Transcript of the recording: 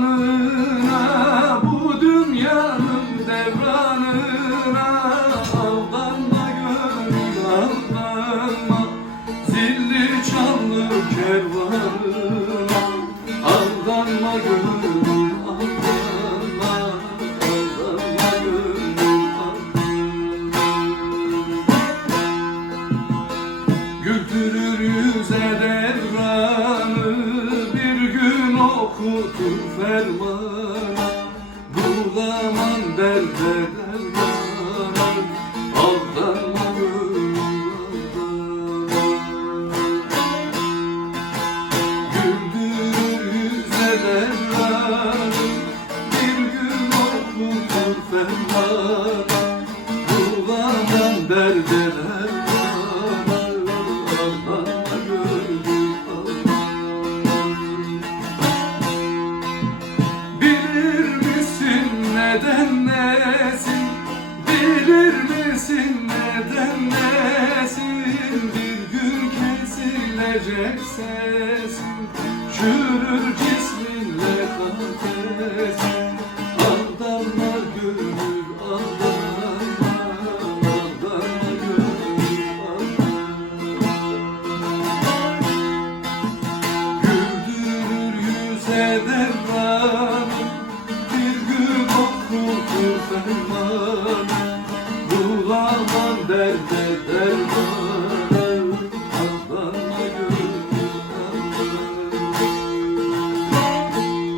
devranına Bu dünyanın devranına. Aldanma gönül aldanma Zilli çanlı kervanına okutur fermanı Bulamam derde dermanı Aldanma gönül aldanma Güldürür yüze devranı Bir gün okutur fermanı Bulamam derde dermanı neden nesin? Bilir misin neden nesin? Bir gün kesilecek sesin Çürür cisminle kafesin Aldanma gönül aldanma Aldanma gönül aldanma Güldürür yüze bağlan derde derman